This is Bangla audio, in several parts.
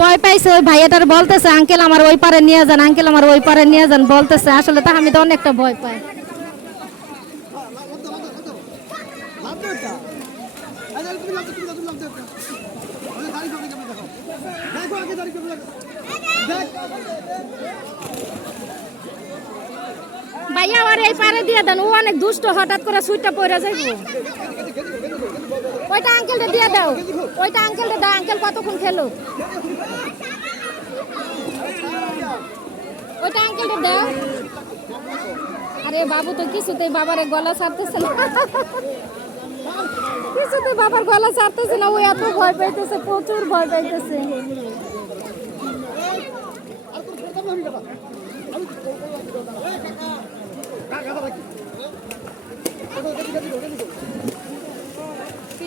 ভয় পাইছে ওই ভাইয়াটার বলতেছে আঙ্কেল আমার ওই পারে নিয়ে যান আঙ্কেল আমার ওই পারে নিয়ে যান বলতেছে আসলে তা আমি তো অনেকটা ভয় পাই দেখ ভাইয়া আর এই পারে দিয়ে দেন। ও অনেক দুষ্ট, হঠাৎ করে সুইটটা পড়ে যাইব। ওইটা আঙ্কেলটা দিয়ে দাও। ওইটা আঙ্কেলটা দাও। আঙ্কেল কতক্ষণ খেলো? ওইটা আঙ্কেলটা দাও। আরে বাবু তো কিছুতেই বাবারে গলা ছাড়তেছে না। কিছুতে বাবার গলা ছাড়তেছে না। ও এত ভয় পাইতেছে, প্রচুর ভয় পাইতেছে।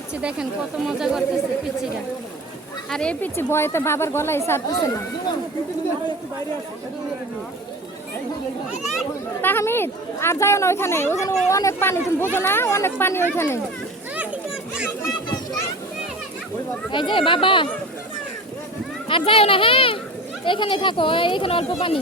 পিচ্ছি দেখেন কত মজা করতেছে পিচ্ছিটা আর এই পিচ্ছি ভয়তে বাবার গলায় সারতেছে না। তাহমিদ, আর যাও না ওইখানে। ওইখানে অনেক পানি, তুমি বুঝো না? অনেক পানি ওইখানে। এই যে বাবা, আর যাও না হ্যাঁ? এখানে থাকো, এখানে অল্প পানি।